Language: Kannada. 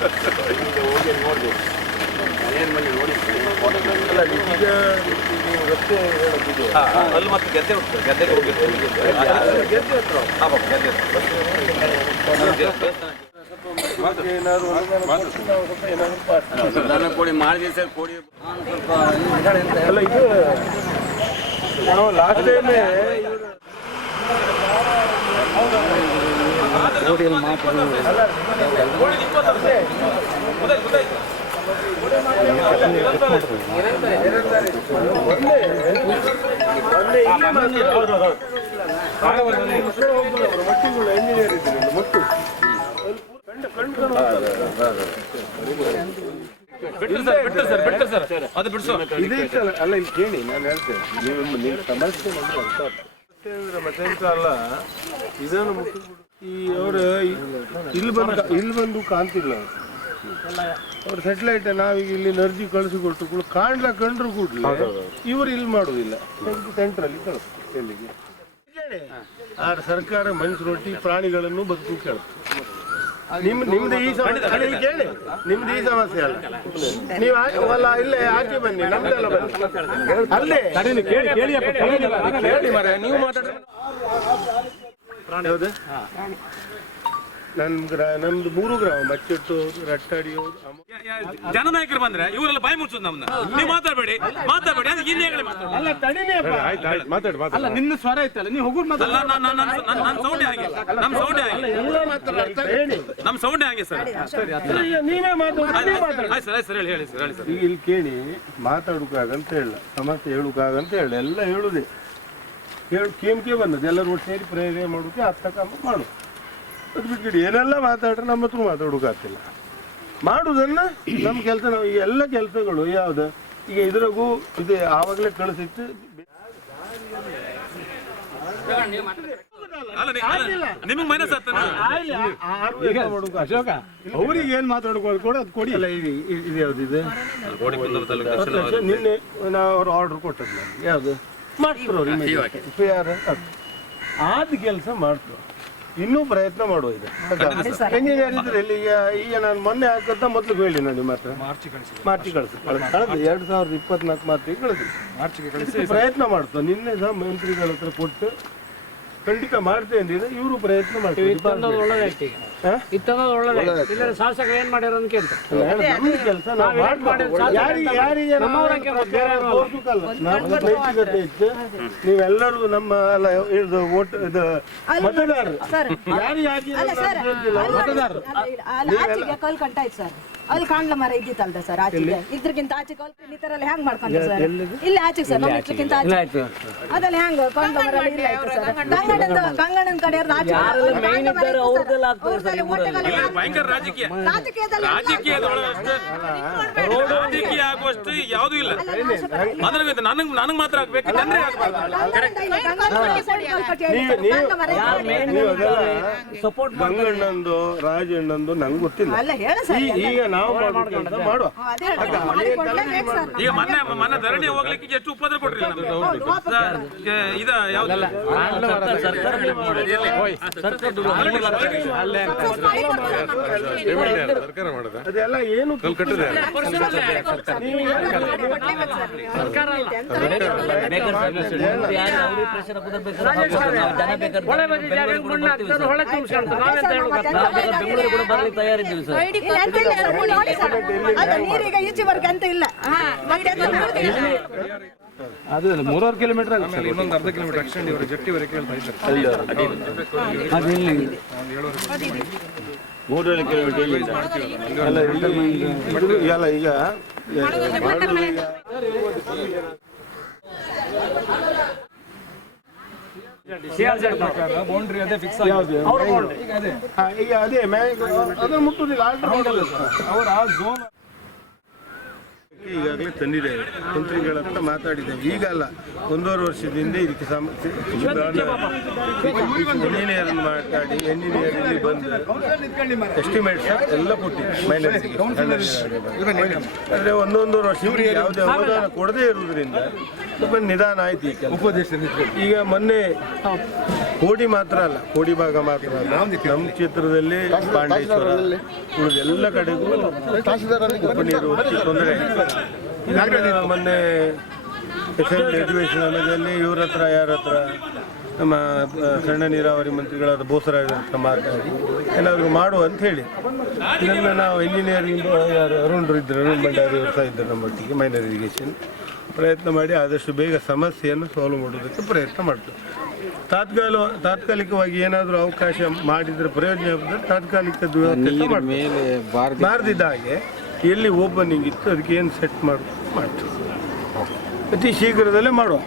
ಹೋಗಿ ನೋಡ್ಬೇಕು ಮನೆಯ ಮನೆ ನೋಡಿ ಅಲ್ಲ ಮತ್ತೆ ಗೆದ್ದೆ ಉಂಟು ಗದ್ದೆಗೆ ಹೋಗಿರ್ತೀವಿ ಗೆದ್ದೆ ಹತ್ರ ಹಾ ಗೆದ್ದೆ ದೇವಸ್ಥಾನ ಮತ್ತೆ ಏನಾದ್ರು ಅನುದಾನ ಕೊಟ್ಟು ನಾವು ಸ್ವಲ್ಪ ಅಲ್ಲ ಇದು ನಾವು ಲಾಸ್ಟ್ ಟೈಮ್ ಮಟ್ಟಿಗಳು ಎಂಜಿನಿಯರ್ ಇದ್ದಾರೆ ಮುಟ್ಟು ಕಂಡು ಕಂಡು ಬಿಟ್ಟು ಸರ್ ಬಿಟ್ಟು ಸರ್ ಬಿಟ್ಟು ಸರ್ ಅಲ್ಲ ಇಲ್ಲಿ ಕೇಳಿ, ನಾನು ಹೇಳ್ತೇನೆ. ನೀವು ನೀವು ಸಮಸ್ಯೆ ಮಾಡಿ ಅರ್ಥ ಅಲ್ಲ. ಈ ಅವರು ಇಲ್ಲಿ ಬಂದು ಇಲ್ಲಿ ಬಂದು ಕಾಣ್ತಿಲ್ಲ ಅವ್ರು. ಸೆಟಲೈಟ್ ನಾವೀಗ ಇಲ್ಲಿ ನರ್ಜಿ ಕಳಿಸಿಕೊಟ್ಟು ಕೂಡ ಕಾಣ್ಲ ಕಂಡ್ರು ಕೂಡಲೇ ಇವರು ಇಲ್ಲಿ ಮಾಡುವುದಿಲ್ಲ ಸೆಂಟ್ರಲ್ಲಿ ಕಳಿಸ್ತಾರೆ ಎಲ್ಲಿಗೆ. ಆ ಸರ್ಕಾರ ಮನುಷ್ಯ ರೊಟ್ಟಿ ಪ್ರಾಣಿಗಳನ್ನು ಬದುಕು ಕೇಳುತ್ತೆ ನಿಮ್ ನಿಮ್ದು ಈ ಸಮಸ್ಯೆ ಅಲ್ಲ, ಈಗ ಕೇಳಿ ನಿಮ್ದು ಈ ಸಮಸ್ಯೆ ಅಲ್ಲ ನೀವು ಆ- ಅಲ್ಲ ಇಲ್ಲೇ ಆಚೆ ಬನ್ನಿ ನಮ್ದೆಲ್ಲ ಬನ್ನಿ ಅಲ್ಲೇ ಕೇಳಿ ಮರ ನೀವು ಮಾತಾಡ್ರಿ ಹೌದು ನನ್ ಗ್ರಾ ನಮ್ದು ಮೂರು ಗ್ರಾಮ ಮಚ್ಚಿಟ್ಟು ರಟ್ಟಾಡಿಯೋ ಜನನಾಯಕರು ಬಂದ್ರೆ ಇವರೆಲ್ಲ ಬಾಯಿ ಮುಚ್ಚೋದು ನಮ್ಮನ್ನ ನೀವು ಮಾತಾಡಬೇಡಿ ಮಾತಾಡಬೇಡಿ ಅದು ಇಲ್ಲಿ ಹೇಳಿ ಮಾತಾಡಿ ಅಲ್ಲ ತಡಿನೇಪ್ಪ ಅಲ್ಲ ನಿನ್ನ ಸ್ವರ ಐತಲ್ಲ ನೀವು ಹೋಗುದು ಮಾತ್ರ ಅಲ್ಲ ನಾನು ನನ್ನ ನನ್ನ ಸೌಂಡ್ ಹಾಗೆ. ನಮ್ಮ ಸೌಂಡ್ ಹಾಗೆ. ಮಾತಾಡ ನಮ್ಮ ಸೌಂಡ್ ಹಾಗೆ ಸರ್. ಈಗ ನೀವೇ ಮಾತಾಡಿ ನೀವೇ ಮಾತಾಡಿ ಆಯ್ತು ಸರ್ ಆಯ್ತು ಸರ್ ಹೇಳಿ ಹೇಳಿ ಸರ್ ಹೇಳಿ ಸರ್. ಈಗ ಇಲ್ಲಿ ಕೇಳಿ ಮಾತಾಡೋಕ್ಕಾಗಂತ ಹೇಳ ಸಮಸ್ಯೆ ಅಂತ ಹೇಳ ಎಲ್ಲ ಹೇಳುದೇ. ಹೇಳು ಕೇಮ್ಕೆ ಬಂದದ್ದು ಎಲ್ಲರೂ ಒಟ್ಟು ಸೇರಿ ಪ್ರೇರಣೆ ಮಾಡೋಕೆ ಕಾಮ ಮಾಡು. ಅದು ಬಿಟ್ಬಿಡಿ ಏನೆಲ್ಲ ಮಾತಾಡ್ರೆ ನಮ್ಮ ಹತ್ರ ಮಾತಾಡೋಕ್ಕಾಗ್ತಿಲ್ಲ ಮಾಡುವುದನ್ನ ನಮ್ಮ ಕೆಲಸ ನಾವು ಈ ಎಲ್ಲ ಕೆಲಸಗಳು ಯಾವ್ದು ಈಗ ಇದ್ರಾಗೂ ಇದೆ ಆವಾಗಲೇ ಕಳಿಸಿತ್ತು ಅಶೋಕ ಅವ್ರಿಗೆ ಏನ್ ಮಾತಾಡ್ಕೋದು ಕೂಡ ಅದು ಕೊಡಿ ಅಲ್ಲ ಇದು ಯಾವ್ದು ಇದೆ ನಿನ್ನೆ ನಾವು ಅವ್ರು ಆರ್ಡರ್ ಕೊಟ್ಟದ್ದು ಯಾವ್ದು ಮಾಡ್ತಾರೆ ಅವ್ರು ಆದ ಕೆಲಸ ಮಾಡ್ತಾರೆ ಇನ್ನೂ ಪ್ರಯತ್ನ ಮಾಡುವ ಇದೆ. ಎಂಜಿನಿಯರ್ ಇದ್ರೆ ಇಲ್ಲಿ ಈಗ ಈಗ ನಾನು ಮೊನ್ನೆ ಹಾಕಂತ ಮೊದಲು ಹೇಳಿ ನಾನು ಮಾತ್ರ. ಹತ್ರ ಮಾರ್ಚಿ ಕಳಿಸಿ ಕಳೆದು ಎರಡು ಸಾವಿರದ ಇಪ್ಪತ್ನಾಲ್ಕು ಮಾರ್ಚಿಗೆ ಕಳಿಸಿ. ಪ್ರಯತ್ನ ಮಾಡ್ತಾರೆ ನಿನ್ನೆ ಸಹ ಮಂತ್ರಿಗಳ ಹತ್ರ ಕೊಟ್ಟು ಖಂಡಿತ ಮಾಡ್ತೇನೆ ಅಂದಿದೆ ಇವರು ಪ್ರಯತ್ನ ಮಾಡ್ತೀವಿ? ಶಾಸಕರು ಏನ್ ಮಾಡ್ಯಾರ ಅಂತ ನೀವೆಲ್ಲರೂ ನಮ್ಮ ಅಲ್ಲ ಇದು ಓಟ್ ಇದು ಮತದಾರರು. ಯಾರಿಗೆ ಹಾಕಿ ಅಲ್ಲ ಕಾಣ್ಲ ಮರ ಇದ್ದಿತ್ತಲ್ದ ಸರ್ ಆಚೆಗೆ? ಇದ್ರಕ್ಕಿಂತ ಆಚೆ ಕಲ್ ಈ ತರ ಎಲ್ಲ ಹೆಂಗ್ ಮಾಡ್ಕೊಂಡ್ರು ಸರ್? ಇಲ್ಲಿ ಆಚೆಗೆ ಸರ್ ನಮ್ಮ ಇದ್ರಕ್ಕಿಂತ ಆಚೆ ಅದೆಲ್ಲ ಹೆಂಗ್ ಕಾಣ್ಲ ಮರ ಇಲ್ಲ ಆಯ್ತು ಸರ್? ಕಂಗಣದ ಕಂಗಣನ ಕಡೆ ಆಚೆ ಒಟ್ಟಿಗೆಲ್ಲ ಇಲ್ಲ, ಭಯಂಕರ ರಾಜಕೀಯ. ರಾಜಕೀಯದಲ್ಲಿ ರಾಜಕೀಯದೊಳಗೆ ಅಷ್ಟೇ. ರಾಜಕೀಯ ಆಗುವಷ್ಟು ಯಾವುದೂ ಇಲ್ಲ. ಮೊದಲ ನನಗೆ ನನಗ್ ಮಾತ್ರ ಆಗ್ಬೇಕು ಜನರಿಗೆ ಆಗ್ಬಾರ್ದು. ಸಪೋರ್ಟ್ ಗಂಗಣ್ಣಂದು ರಾಜಣ್ಣಂದು ನಂಗೆ ಗೊತ್ತಿಲ್ಲ. ಅಲ್ಲ ಹೇಳ ಸರ್ ಈಗ ನಾವು ಮಾಡುವ. ಈಗ ಮೊನ್ನೆ ಮೊನ್ನೆ ಧರಣಿ ಹೋಗ್ಲಿಕ್ಕೆ ಎಷ್ಟು ಉಪದ್ರ ಕೊಟ್ರಿ ಇದ ಅದೆಲ್ಲ ಏನು ಹೊಳೆ? ಬೆಂಗಳೂರು ಕೂಡ ಮಣ್ಣು ತಯಾರಿದ್ದೀವಿ ಸರ್, ನೀರೀಗ ಈಚೆವರೆಗೆ ಅಂತ ಇಲ್ಲ. ಮತ್ತೆ ಅದು ನೋಡ್ತೀನಿ. ಅದು ಮೂರುವರೆ ಕಿಲೋಮೀಟರ್ ಆಗುತ್ತೆ ಸರ್. ಇನ್ನೊಂದು ಅರ್ಧ ಕಿಲೋಮೀಟರ್ ಎಕ್ಸ್ಟೆಂಡ್ ಇವರು ಜಟ್ಟಿವರೆಗೆ ಕೇಳ್ತಾ ಇದ್ದಾರೆ. ಮೂರನೇ ಕಿಲೋಮೀಟರ್ ಎಲ್ಲಿಂದ? ಅಲ್ಲ ಈಗ ಇದು- ಅಲ್ಲ ಈಗ ಮಾಡುದು ಈಗ ಬೌಂಡ್ರಿ ಅದೇ ಫಿಕ್ಸ್ ಈಗ ಅದೇ. ಅದನ್ನು ಮುಟ್ಟುದಿಲ್ಲ. ಅವರ ಆ ಝೋನ್ ಈಗಾಗಲೇ ತಂದಿದ್ದೇವೆ ಮಂತ್ರಿಗಳ ಹತ್ರ ಮಾತಾಡಿದ್ದೇವೆ. ಈಗ ಅಲ್ಲ ಒಂದೂವರೆ ವರ್ಷದಿಂದ ಇದಕ್ಕೆ ಇಂಜಿನಿಯರ್ ಮಾತಾಡಿ ಎಂಜಿನಿಯರ್ ಇಲ್ಲಿ ಬಂದು ಎಸ್ಟಿಮೇಟ್ ಎಲ್ಲ ಕೊಟ್ಟಿದ್ದೀವಿ ಮೈನಸ್ಗೆ ಅಂದರೆ ಒಂದೊಂದು ವರ್ಷ ಇವ್ರಿಗೆ ಯಾವುದೇ ಅನುದಾನ ಕೊಡದೇ ಇರುವುದರಿಂದ ಸ್ವಲ್ಪ ನಿಧಾನ ಆಯ್ತು ಉಪದೇಶ ಕೆಲಸ. ಈಗ ಮೊನ್ನೆ ಕೋಡಿ ಮಾತ್ರ ಅಲ್ಲ, ಕೋಡಿ ಭಾಗ ಮಾತ್ರ ಅಲ್ಲ. ನಮ್ಮ ಕ್ಷೇತ್ರದಲ್ಲಿ ಪಾಂಡೇಶ್ವರ, ಉಳಿದ ಎಲ್ಲ ಕಡೆಗೂ ನೀರು ತೊಂದರೆ ಮೊನ್ನೆ ಸ್ಪೆಷಲ್ ಎಜುಕೇಷನ್ ಅನ್ನೋದಲ್ಲಿ ಇವ್ರ ಹತ್ರ, ಯಾರ ಹತ್ರ ನಮ್ಮ ಸಣ್ಣ ನೀರಾವರಿ ಮಂತ್ರಿಗಳಾದ ಬೋಸರಾಜ್ ಹತ್ರ ಮಾತಾಡಿ, ಏನಾದರೂ ಮಾಡುವ ಅಂತ ಹೇಳಿ. ಇದನ್ನು ನಾವು ಇಂಜಿನಿಯರಿಂಗ್ ಯಾರು, ಅರುಣ್ ಇದ್ದರು ಅರುಣ್ ಭಂಡಾರಿ ಅವರು ಸಹ ಇದ್ದರು ನಮ್ಮ ಒಟ್ಟಿಗೆ ಮೈನರ್ ಇರಿಗೇಷನ್ ಪ್ರಯತ್ನ ಮಾಡಿ ಆದಷ್ಟು ಬೇಗ ಸಮಸ್ಯೆಯನ್ನು ಸಾಲ್ವ್ ಮಾಡೋದಕ್ಕೆ ಪ್ರಯತ್ನ ಮಾಡ್ತೀವಿ. ತಾತ್ಕಾಲ ತಾತ್ಕಾಲಿಕವಾಗಿ ಏನಾದರೂ ಅವಕಾಶ ಮಾಡಿದರೆ ಪ್ರಯೋಜನ ತಾತ್ಕಾಲಿಕ ಮೇಲೆ ಬಾರದಿದ್ದ ಹಾಗೆ ಎಲ್ಲಿ ಓಪನಿಂಗ್ ಇತ್ತು ಅದಕ್ಕೆ ಏನು ಸೆಟ್ ಮಾಡಿ ಮಾಡ್ತೀವಿ ಅತಿ ಶೀಘ್ರದಲ್ಲೇ ಮಾಡುವ.